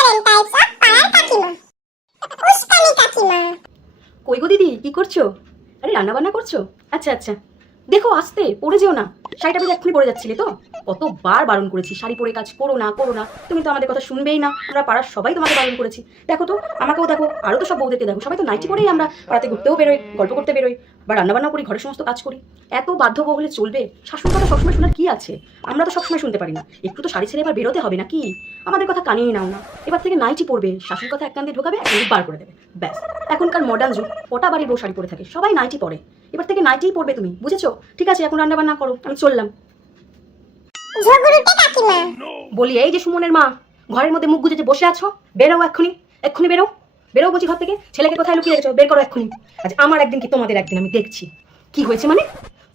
different types of পাড়ার কাকিমা। উস্কানি কাকিমা। কই গো দিদি, কি করছো? আরে রান্না বান্না করছো? আচ্ছা আচ্ছা, দেখো আস্তে পড়ে যেও না। শাড়িটা বেশ এক্ষুনি পড়ে যাচ্ছিলে তো। কতবার বারণ করেছি শাড়ি পরে কাজ করো না করো না, তুমি তো আমাদের কথা শুনবেই না। আমরা পাড়ার সবাই তোমাকে বারণ করেছি। দেখো তো, আমাকেও দেখো, আরও তো সব বউদেরকে দেখো, সবাই তো নাইটি পরেই আমরা পাড়াতে ঘুরতেও বেরোই, গল্প করতে বেরোই, বা রান্নাবান্নাও করি, ঘরের সমস্ত কাজ করি। এত বাধ্য বউ হলে চলবে? শাশুড়ির কথা সবসময় শোনার কি আছে? আমরা তো সবসময় শুনতে পারি না। একটু তো শাড়ি ছেড়ে এবার বেরোতে হবে নাকি? আমাদের কথা কানেই নাও না। এবার থেকে নাইটি পরবে, শাশুড়ির কথা এক কান দিয়ে ঢোকাবে, এক কান দিয়ে বার করে দেবে, ব্যাস। এখনকার মডার্ন যুগ, কটা বাড়ির বউ শাড়ি পরে থাকে, সবাই নাইটি পরে। এবার থেকে নাইটিই পরবে তুমি, বুঝেছো? ঠিক আছে, এখন রান্না বান্না করো, আমি চললাম। ঝগড়ুটে কাকিমা। বলি, এই যে সুমনের মা, ঘরের মধ্যে মুখ গুজে যে বসে আছো, বেরো এক্ষুনি, এক্ষুনি বেরো, বেরো বলছি ঘর থেকে। ছেলেকে কোথায় লুকিয়ে রেখেছো, বের করো এক্ষুনি। আজ আমার একদিন কি তোমাদের একদিন, আমি দেখছি কি হয়েছে। মানে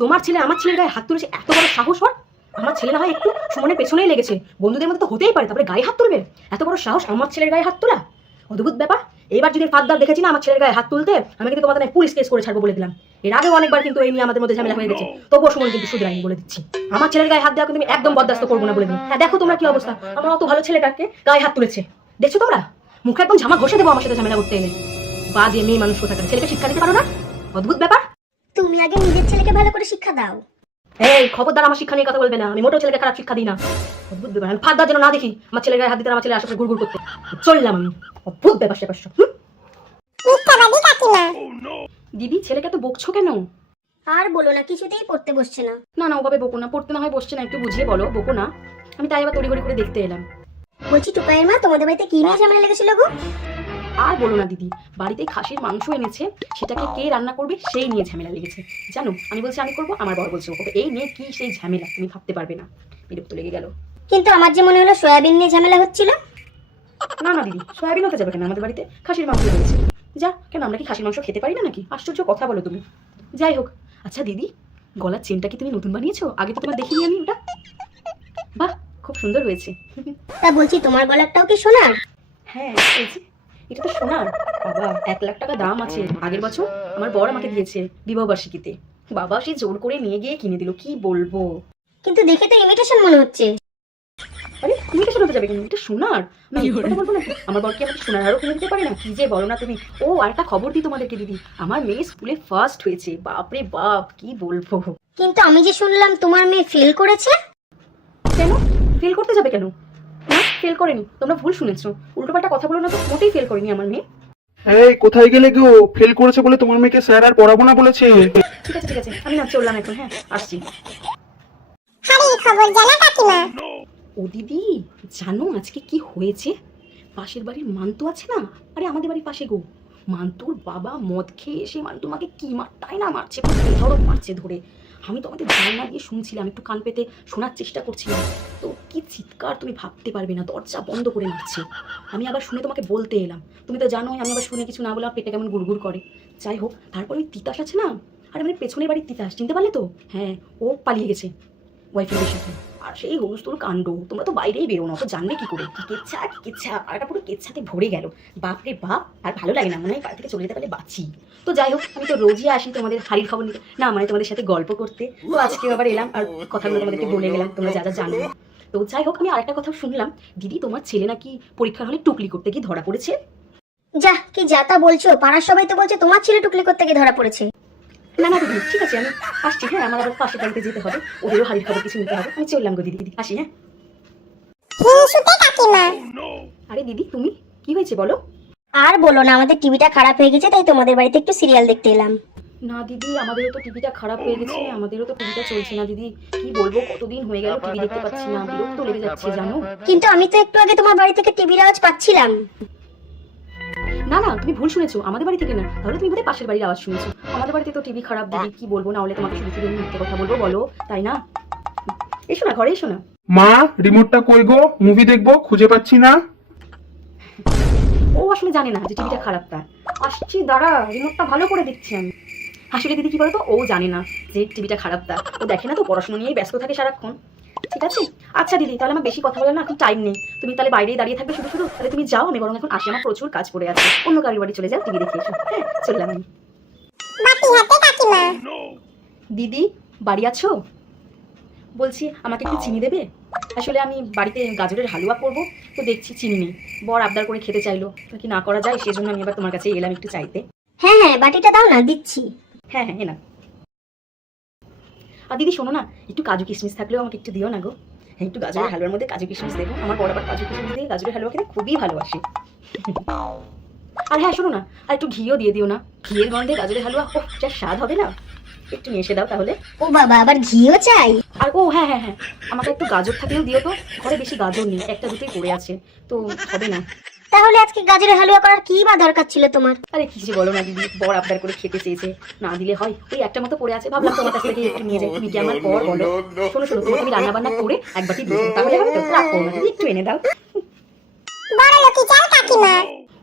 তোমার ছেলে আমার ছেলের গায়ে হাত তুলেছে, এত বড় সাহস ওর? আমার ছেলে না হয় একটু সুমনের পেছনেই লেগেছে, বন্ধুদের মধ্যে তো হতেই পারে, তারপরে গায়ে হাত তুলবে? এত বড় সাহস আমার ছেলের গায়ে হাত তোলা, অদ্ভুত ব্যাপার। এবার যদি ফাঁদদার দেখেছি না আমার ছেলের গায়ে হাত তুলতে, আমি কিন্তু তোমাদের পুলিশ কেস করে ছাড়বো বলে দিলাম। এর আগেও অনেকবার কিন্তু এই নিয়ে আমাদের মধ্যে ঝামেলা হয়ে গেছে, তবুও সুমন কিন্তু শুধরাইনি বলে দিচ্ছি। আমার ছেলের গায়ে হাত দেওয়া কিন্তু আমি একদম বরদাস্ত করবো না বলে দিলাম। হ্যাঁ, দেখো তোমরা কি অবস্থা, আমার অত ভালো ছেলেটাকে গায়ে হাত তুলেছে, দেখছো তোমরা? মুখে একদম ঝামা ঘষে দেবো আমার সাথে ঝামেলা করতে এলে। বাজে মেয়ে মানুষ কোথাকার, ছেলেকে শিক্ষা দিতে পারো না, অদ্ভুত ব্যাপার। তুমি আগে নিজের ছেলেকে ভালো করে শিক্ষা দাও। এই খবরদার আমার শিক্ষা নিয়ে কথা বলবে না, আমি মোটেও ছেলেকে খারাপ শিক্ষা দিই না। অদ্ভুত ব্যাপার, আমি ফাঁদদার যেন না দেখি আমার ছেলের গায়ে হাত দিতে, আমার ছেলে আশেপাশে ঘুরঘুর করতে। চললাম আমি, অদ্ভুত ব্যাপার স্যাপার সব। মিথ্যাবাদী কাকিমা। দিদি, ছেলেকে তো বকছো কেন? আর বলো না, কিছুতেই পড়তে বসছে না। না না, ওভাবে বকো না, পড়তে না হয় বসছে না, একটু বুঝিয়ে বলো, বকো না। আমি তাই এবার তড়িঘড়ি করে দেখতে এলাম। বলছি টুকাইয়ের মা, তোমাদের বাড়িতে কি নিয়ে ঝামেলা লেগেছিল গো? আর বলো না দিদি, বাড়িতে খাসির মাংস এনেছে, সেটাকে কে রান্না করবে সেই নিয়ে ঝামেলা লেগেছে। জানো, আমি বলছি আমি করবো, আমার বর বলছে ও করবে। এই নিয়ে কি সেই ঝামেলা, তুমি ভাবতে পারবে না। বিরক্ত লেগে গেল। কিন্তু আমার যে মনে হলো সয়াবিন নিয়ে ঝামেলা হচ্ছিল। না না দিদি, সয়াবিন হতে যাবে কেন, আমাদের বাড়িতে খাসির মাংস রয়েছে। যা, কেন আমরা কি খাসির মাংস খেতে পারি না নাকি? আশ্চর্য কথা বলো তুমি। যাই হোক, আচ্ছা দিদি, গলার চেনটা কি তুমি নতুন বানিয়েছো? আগে তো তোমার দেখিনি আমি ওটা। বাহ, খুব সুন্দর হয়েছে। তা বলছি তোমার গলারটাও কি সোনার? হ্যাঁ, এই যে, এটা তো সোনার। বাবা, 1,00,000 টাকা দাম আছে। আগের বছর আমার বর আমাকে দিয়েছে বিবাহবার্ষিকীতে। বাবা সে জোর করে নিয়ে গিয়ে কিনে দিল, কি বলবো। কিন্তু দেখে তো ইমিটেশন মনে হচ্ছে। আরে ইমিটেশন হতে যাবে কেন, এটা সোনার। না, কথা বলবো না, আমার বর কি আমাকে সোনার আরও কিনে দিতে পারে না? কি যে বলো না তুমি। ও, আর একটা খবর দিই তোমাদেরকে দিদি, আমার মেয়ে স্কুলে ফার্স্ট হয়েছে। বাপরে বাপ, কি বলবো। কিন্তু আমি যে শুনলাম তোমার মেয়ে ফেল করেছে। কেন ফেল করতে যাবে কেন? না, ফেল করেনি, তোমরা ভুল শুনেছো। উল্টোপাল্টা কথা বলো না তো, মোটেই ফেল করেনি আমার মেয়ে। এই কোথায় গেলে গো? ফেল করেছে বলে তোমার মেয়েকে স্যার আর পড়াবো না বলেছে। ঠিক আছে ঠিক আছে, আমি না চললাম এখন, হ্যাঁ আসছি। হারির খবর জানা কাকিমা। ও দিদি, জানো আজকে কি হয়েছে? পাশের বাড়ির মান্তু আছে না, আরে আমাদের বাড়ির পাশে গো, মান্তুর বাবা মদ খেয়ে এসে মান্তু মাকে কি মারটাই না মারছে, ধরো মারছে ধরে। আমি তো আমাদের জানলা দিয়ে শুনছিলাম, একটু কান পেতে শোনার চেষ্টা করছিলাম। তো কি চিৎকার তুমি ভাবতে পারবে না, দরজা বন্ধ করে মারছে। আমি আবার শুনে তোমাকে বলতে এলাম, তুমি তো জানোই আমি আবার শুনে কিছু না বলে আমার পেটে কেমন গুড়গুড় করে। যাই হোক, তারপরে ওই তিতাস আছে না, আরে আমাদের পেছনের বাড়ির তিতাস, চিনতে পারলে তো? হ্যাঁ, ও পালিয়ে গেছে ওয়াইফাইয়ের সাথে। আর সেই হুলস্থুল কাণ্ড, তোমরা তো বাইরেই বেরো না, তো জানবে কি করে? কি কেচ্ছা, আর এটা পুরো কেচ্ছাতে ভরে গেল। বাপরে বাপ, আর ভালো লাগে না, মনে হয় বাড়ি থেকে চলে যেতে পারলে বাঁচি। তো যাই হোক, আমি তো রোজই আসি তোমাদের হাড়ির খবর নিতে, না মানে তোমাদের সাথে গল্প করতে। তো আজকে আবার এলাম, আর কথাগুলো তোমাদেরকে বলে গেলাম, তোমরা যা যা জানো। তো যাই হোক, আমি আরেকটা কথা শুনলাম, দিদি তোমার ছেলে নাকি পরীক্ষার হলে টুকলি করতে গিয়ে ধরা পড়েছে। যা, কি যাতা বলছো, পাড়ার সবাই তো বলছে তোমার ছেলে টুকলি করতে গিয়ে ধরা পড়েছে। না না দিদি, ঠিক আছে আমি আসছি, হ্যাঁ আমার আবার পাশের বাড়িতে যেতে হবে, ওদেরও হাড়ির খবর কিছু নিতে হবে। আমি চললাম গো দিদি, দিদি আসি, হ্যাঁ। হিংসুটে কাকিমা। আরে দিদি, তুমি কি হয়েছে বলো? আর বলো না, আমাদের টিভিটা খারাপ হয়ে গেছে, তাই তোমাদের বাড়িতে একটু সিরিয়াল দেখতে এলাম। না দিদি, আমাদেরও তো টিভিটা খারাপ হয়ে গেছে, আমাদেরও তো টিভিটা চলছে না দিদি। কি বলবো, কতদিন হয়ে গেল টিভি দেখতে পাচ্ছি না, বিরক্ত লেগে যাচ্ছে জানো। কিন্তু আমি তো একটু আগে তোমার বাড়ি থেকে টিভির আওয়াজ পাচ্ছিলাম। না না, তুমি ভুল শুনেছো, আমাদের বাড়ি থেকে না, তাহলে তুমি বোধহয় পাশের বাড়ির আওয়াজ শুনেছো। আমাদের বাড়িতে তো টিভি খারাপ দিদি, কি বলবো, না হলে তোমাকে শুধু শুধু মিথ্যে কথা বলবো বলো, তাই না? এসো না, ঘরে এসো না। মা, রিমোটটা কই গো? মুভি দেখবো, খুঁজে পাচ্ছি না। ও আসলে জানে না যে টিভিটা খারাপ, তার আসছি, দাঁড়া, রিমোটটা ভালো করে দিচ্ছি আমি। আসলে দিদি কি বলতো, ও জানে না যে টিভিটা খারাপ, তার ও দেখে না তো, পড়াশোনা নিয়েই ব্যস্ত থাকে সারাক্ষণ। ঠিক আছে, আচ্ছা দিদি, তাহলে আমার বেশি কথা বলে না, এখন টাইম নেই। তুমি তাহলে বাইরেই দাঁড়িয়ে থাকবে শুধু শুধু, তাহলে তুমি যাও, আমি বরং এখন আসি, আমার প্রচুর কাজ পড়ে আছে। অন্য কারোর বাড়ি চলে যাও, টিভি দেখে এসো, হ্যাঁ চললাম আমি। বাটি হাতে কাকিমা। দিদি, বাড়ি আছো? বলছি আমাকে একটু চিনি দেবে? আসলে আমি বাড়িতে গাজরের হালুয়া করব, তো দেখছি চিনি নেই। বর আবদার করে খেতে চাইলো, তো কি না করা যায়, সেজন্য আমি এবার তোমার কাছে এলাম একটু চাইতে। হ্যাঁ হ্যাঁ, বাটিটা দাও না, দিচ্ছি। হ্যাঁ হ্যাঁ, এলাম। আর দিদি শোনো না, একটু কাজু কিশমিশ থাকলেও আমাকে একটু দিও না গো। হ্যাঁ, একটু গাজরের হালুয়ার মধ্যে কাজু কিশমিশ দেবো। আমার বড় আবার কাজু কিশমিশ দিয়ে গাজরের হালুয়া খেতে খুবই ভালোবাসে। আর হ্যাঁ শোনো না, আর একটু ঘিও দিয়ে দিও না। ঘিয়ের গন্ধে গাজরের হালুয়া ও যা স্বাদ হবে না, একটু নিয়ে এসে দাও তাহলে। ও বাবা, আবার ঘিও চাই? আর ও হ্যাঁ হ্যাঁ হ্যাঁ, আমাকে একটু গাজর থাকলেও দিও তো। ঘরে বেশি গাজর নেই, একটা দুটোই পড়ে আছে, তো হবে না। তাহলে আজকে গাজরের হালুয়া করার কি বা দরকার ছিল তোমার? আরে কি যে বলো না দিদি, বর আবদার করে খেতে চেয়েছে, না দিলে হয়? ওই একটা মতো পড়ে আছে, ভাবলাম তোমার কাছ থেকে একটু নিয়ে যাই। তুমি কি আমার পর বলো? শোনো শোনো, তোমাকে আমি রান্না বান্না করে এক বাটি দিয়ে দেবো, তাহলে হবে তো? রাখো না দিদি, একটু এনে দাও।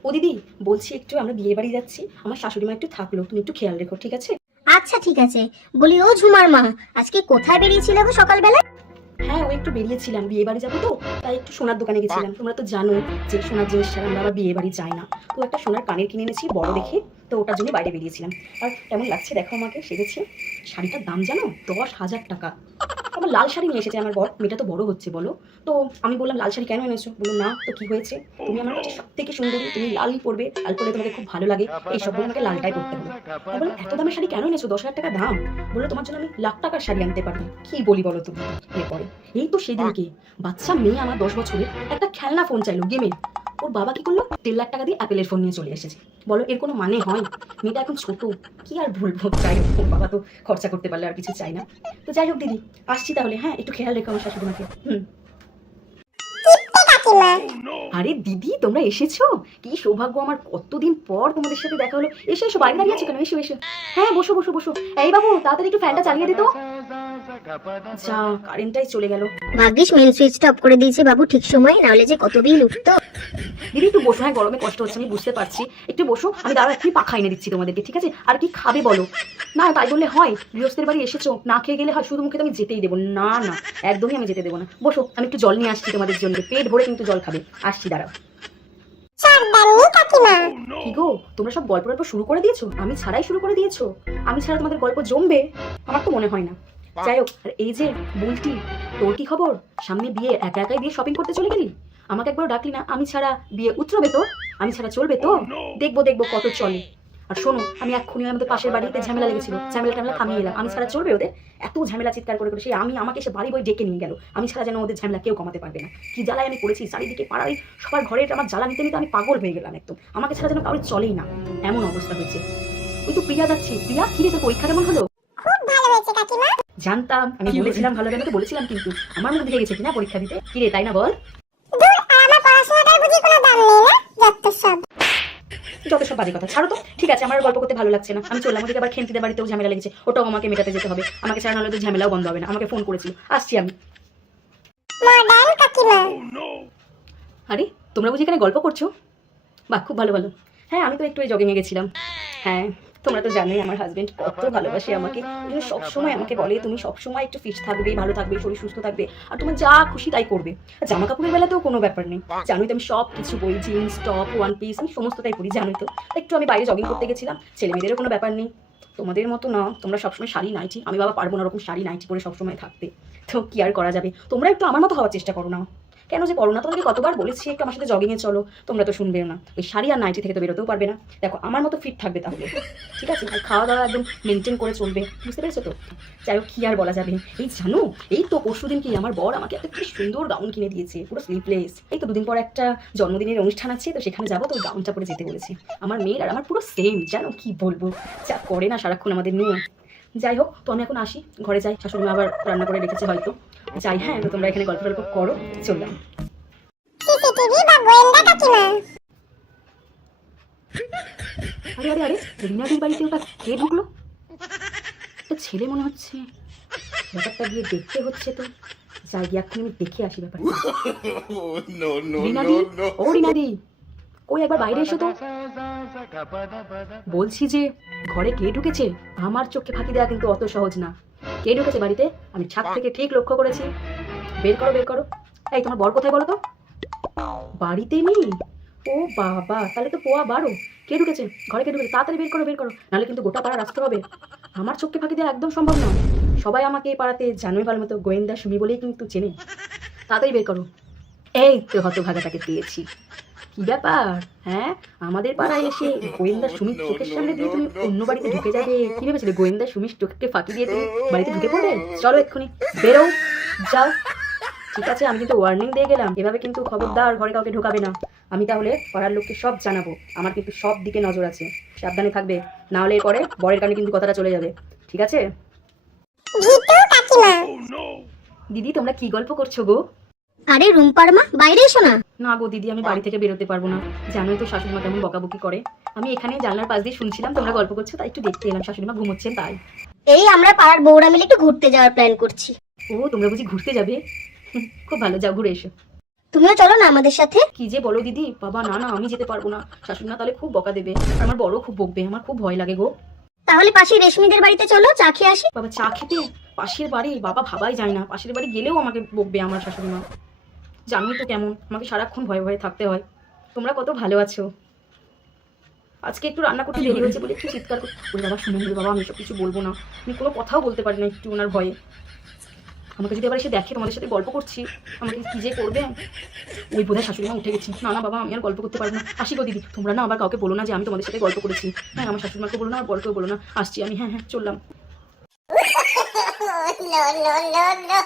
ও দিদি বলছি, একটু আমরা বিয়ে বাড়ি যাচ্ছি, আমার শাশুড়ি মা একটু থাকলো, তুমি একটু খেয়াল রেখো, ঠিক আছে? আচ্ছা ঠিক আছে। বলি ও ঝুমার মা, আজকে কোথায় বেরিয়েছিলে গো সকালবেলা? হ্যাঁ, ও একটু বেরিয়েছিলাম, বিয়ে বাড়ি যাবো তো, তাই একটু সোনার দোকানে গেছিলাম। তোমরা তো জানো যে সোনার জিনিস ছাড়া আমরা আবার বিয়ে বাড়ি যাই না। তো একটা সোনার কানের কিনে এনেছি বড় দেখে, তো ওটার জন্য বাইরে বেরিয়েছিলাম। আর কেমন লাগছে দেখো আমাকে সেজেছি। শাড়িটার দাম জানো 10,000 টাকা। আবার লাল শাড়ি নিয়ে এসেছে আমার বর, মেয়েটা তো বড় হচ্ছে বলো। তো আমি বললাম লাল শাড়ি কেন এনেছো? বললো না তো কি হয়েছে, তুমি আমার কাছে সব থেকে সুন্দরী, তুমি লালই পরবে, লাল পরলে তোমাকে খুব ভালো লাগে, এইসব বলে আমাকে লালটাই পরতে হবে। আমি বললাম এত দামের শাড়ি কেন এনেছো? 10,000 টাকা দাম। বললো তোমার জন্য আমি লাখ টাকার শাড়ি আনতে পারি। কি বলি বলো তুমি? এরপরে এই তো সেদিনকে বাচ্চা মেয়ে আমার 10 বছরের একটা খেলনা ফোন চাইলো গেমের। ওর বাবা কি করলো, 1.5 লাখ টাকা দিয়ে অ্যাপেলের ফোন নিয়ে চলে এসেছে। বলো এর কোনো মানে হয়? মেয়েটা এখন ছোট, কি আর বলবো। যাই হোক, ওর বাবা তো খরচা করতে পারলে আর কিছু চাই না। তো যাই হোক দিদি, আসছি তাহলে। হ্যাঁ, একটু খেয়াল রেখো আমার শাশুড়ি মাকে। আরে দিদি তোমরা এসেছো, কি সৌভাগ্য আমার, কতদিন পর তোমাদের সাথে দেখা হলো। এসো এসো, বাইরে দাঁড়িয়ে আছো কেন? এসো এসো। হ্যাঁ বসো বসো বসো। এই বাবু তাড়াতাড়ি একটু ফ্যানটা চালিয়ে দিত। যা, কারেন্টটাই চলে গেল। ভাগ্যিস মেন সুইচটা অফ করে দিয়েছে বাবু ঠিক সময়, নাহলে যে কত বিল উঠতো। দিদি একটু বসো, হ্যাঁ গরমে কষ্ট হচ্ছে আমি বুঝতে পারছি, একটু বসো। আমি দাঁড়া একটু পাখা এনে দিচ্ছি তোমাদেরকে, ঠিক আছে? আর কি খাবে বলো? না তাই বললে হয়? গৃহস্থের বাড়ি এসেছো, না খেয়ে গেলে হয়? শুধু মুখে তো আমি যেতেই দেবো না। না একদমই আমি যেতে দেবো না। বসো, আমি একটু জল নিয়ে আসছি তোমাদের জন্য, পেট ভরে কিন্তু জল খাবে। আসছি, দাঁড়াও। কি গো, তোমরা সব গল্প গল্প শুরু করে দিয়েছো? আমি ছাড়াই শুরু করে দিয়েছো? আমি ছাড়া তোমাদের গল্প জমবে? আমার তো মনে হয় না। যাই হোক, আর এই যে বুলটি, তোর কি খবর? সামনে বিয়ে, একা একাই বিয়ে শপিং করতে চলে গেলি, আমাকে একবার ডাকলি না। আমি ছাড়া বিয়ে উতরবে তো? আমি ছাড়া চলবে তো? দেখবো দেখবো কত চলে। আর শোনো, আমি এক্ষুনি আমাদের পাশের বাড়িতে ঝামেলা লেগেছিল, ঝামেলা থামিয়ে এলাম। আমি ছাড়া চলবে ওদের? এত ঝামেলা চিৎকার করে করে সেই আমাকে এসে বাড়ি বই ডেকে নিয়ে গেল। আমি ছাড়া যেন ওদের ঝামেলা কেউ কমাতে পারবে না। কি জ্বালায় আমি পড়েছি, চারিদিকে পাড়ায় সবার ঘরে আমার জ্বালা নিতে নিতে আমি পাগল হয়ে গেলাম একদম। আমাকে ছাড়া যেন কারোর চলেই না, এমন অবস্থা হয়েছে। ওই তো প্রিয়া যাচ্ছি। প্রিয়া, কি রে তোর পরীক্ষা কেমন হলো? জানতাম, আমি বলেছিলাম ভালো হবে, তো বলেছিলাম, কিন্তু আমার মধ্যে ভেঙে গেছে কিনা পরীক্ষা দিতে। কি রে, তাই না বল? যত সব বাজে কথা ছাড়ো তো। ঠিক আছে, আমার গল্প করতে ভালো লাগছে না, আমি চললাম। ওদিকে আবার খেন্তিদের বাড়িতেও ঝামেলা লেগেছে, ওটাও আমাকে মেটাতে যেতে হবে। আমাকে ছাড়া নাহলে তো ঝামেলাও বন্ধ হবে না। আমাকে ফোন করেছিল, আসছি আমি। আরে তোমরা বুঝি এখানে গল্প করছো? বাহ, খুব ভালো ভালো। হ্যাঁ, আমি তো একটু জগিংয়ে গেছিলাম। হ্যাঁ, তোমরা তো জানোই আমার হাজবেন্ড কত ভালোবাসে আমাকে। সবসময় আমাকে বলে তুমি সবসময় একটু ফিট থাকবে, ভালো থাকবে, শরীর সুস্থ থাকবে, আর তোমার যা খুশি তাই করবে। জামা কাপড়ের বেলাতেও কোনো ব্যাপার নেই, জানোই তো আমি সব কিছু বই, জিন্স টপ, ওয়ান পিস, আমি সমস্তটাই পরি, জানোই তো। একটু আমি বাইরে জগিং করতে গেছিলাম, ছেলে মেয়েদেরও কোনো ব্যাপার নেই। তোমাদের মতো না, তোমরা সবসময় শাড়ি নাইটি, আমি বাবা পারবো না ওরকম শাড়ি নাইটি পরে সবসময় থাকতে। তো কি আর করা যাবে, তোমরা একটু আমার মতো হওয়ার চেষ্টা করো না। কেন যে করো না? তোমাকে কতবার বলেছি একটু আমার সাথে জগিংয়ে চলো, তোমরা তো শুনবেও না। ওই শাড়ি আর নাইটি থেকে তো বেরোতেও পারবে না। দেখো আমার মতো ফিট থাকবে তাহলে, ঠিক আছে? আর খাওয়া দাওয়া একদম মেনটেন করে চলবে, বুঝতে পেরেছো তো? যাই হোক, কি আর বলা যাবে। এই জানো, এই তো পরশুদিন কি আমার বর আমাকে একটা কি সুন্দর গাউন কিনে দিয়েছে, পুরো স্লিভলেস। এই তো দুদিন পর একটা জন্মদিনের অনুষ্ঠান আছে, তো সেখানে যাবো, তো ওই গাউনটা পরে যেতে বলেছি। আমার মেয়ের আর আমার পুরো সেম, জানো কি বলবো, যা করে না সারাক্ষণ আমাদের নিয়ে। যাই হোক, তো আমি এখন আসি, ঘরে যাই, শাশুড়ি মা আবার রান্না করে রেখেছে হয়তো। যাই, হ্যাঁ, তো তোমরা এখানে গল্প টল্প করো, চললাম। আরে আরে আরে, রিনাদির বাড়িতে ওটা কে ঢুকলো? একটা ছেলে মনে হচ্ছে, ব্যাপারটা গিয়ে দেখতে হচ্ছে। তো যাই গিয়ে এখন আমি দেখে আসি ব্যাপারটা। রিনাদি, ও রিনাদি, কই একবার বাইরে এসো তো। বলছি যে ঘরে কে ঢুকেছে? আমার চোখে ফাঁকি দেওয়া কিন্তু অত সহজ না। কে ঢুকেছে বাড়িতে? আমি ছাদ থেকে ঠিক লক্ষ্য করেছি। বের করো বের করো। এই তোমার বর কোথায় বলো তো? বাড়িতে নেই? ও বাবা, তাহলে তো পোয়া 12। কে ঢুকেছে ঘরে? কে ঢুকেছে? তাড়াতাড়ি বের করো, বের করো, নাহলে কিন্তু গোটা পাড়া রাখতে হবে। আমার চোখকে ফাঁকি দেওয়া একদম সম্ভব নয়। সবাই আমাকে এই পাড়াতে জানুই ভালো মতো গোয়েন্দা সুমি বলেই কিন্তু চেনে। তাড়াতাড়ি বের করো। এই তো হতভাগাটাকে পেয়েছি। কি ব্যাপার? হ্যাঁ, আমাদের পাড়ায় এসে গোয়েন্দা সুমির চোখের সামনে দিয়ে তুমি অন্য বাড়িতে ঢুকে যাবে? কি ভেবেছিলে গোয়েন্দা সুমির চোখকে ফাঁকি দিয়ে তুমি বাড়িতে ঢুকে পড়বে? চলো এক্ষুনি বেরো, যাও। ঠিক আছে, আমি কিন্তু ওয়ার্নিং দিয়ে গেলাম, এভাবে কিন্তু খবরদার ঘরে কাউকে ঢোকাবে না। আমি তাহলে পাড়ার লোককে সব জানাবো। আমার কিন্তু সব দিকে নজর আছে, সাবধানে থাকবে, না হলে এরপরে বরের কানে কিন্তু কথাটা চলে যাবে। ঠিক আছে? দিদি, তোমরা কি গল্প করছো গো? আরে রুম্পার মা, বাইরে এসো না। না গো দিদি, আমি বাড়ি থেকে বেরোতে পারবো না। জানোই তো শাশুড়ি মা কেমন বকাবকি করে। আমি এখানে জানলার পাশ দিয়ে শুনছিলাম তোমরা গল্প করছো, তাই একটু দেখতে এলাম। শাশুড়ি মা ঘুমোচ্ছেন তাই। এই আমরা পাড়ার বউরা মিলে একটু ঘুরতে যাওয়ার প্ল্যান করছি। ও, তোমরা বুঝি ঘুরতে যাবে? খুব ভালো, যাও ঘুরে এসো। তুমিও চলো না আমাদের সাথে। কি যে বলো দিদি, বাবা না না, আমি যেতে পারবো না। শাশুড়ি মা তাহলে খুব বকা দেবে, আর আমার বড় খুব বকবে, আমার খুব ভয় লাগে গো। তাহলে পাশে রেশমিদের বাড়িতে চলো, চা খেয়ে আসি। বাবা চা খেতে পাশের বাড়ি? বাবা ভাবাই যায় না, পাশের বাড়ি গেলেও আমাকে বকবে আমার শাশুড়ি মা। জানোই তো কেমন, আমাকে সারাক্ষণ ভয়ে ভয়ে থাকতে হয়। তোমরা কত ভালো আছো। আজকে একটু রান্না করতে দেরি হয়েছে বলে একটু চিৎকার করে ওই বাবা শুনে নেবে। বাবা আমি সব কিছু বলবো না, আমি কোনো কথাও বলতে পারি না একটু ওনার ভয়ে। আমাকে যদি আবার এসে দেখে তোমাদের সাথে গল্প করছি, আমাকে কি যে করবে। ওই বোধহয় শাশুড়ি মা উঠে গেছি। না না বাবা, আমি আর গল্প করতে পারবো না। আসি গো দিদি, তোমরা না আবার কাউকে বলো না যে আমি তোমাদের সাথে গল্প করেছি। হ্যাঁ, আমার শাশুড়ি মাকে বলো না, আর বড়কেও বলো না। আসছি আমি, হ্যাঁ হ্যাঁ চললাম। no, no, no, no.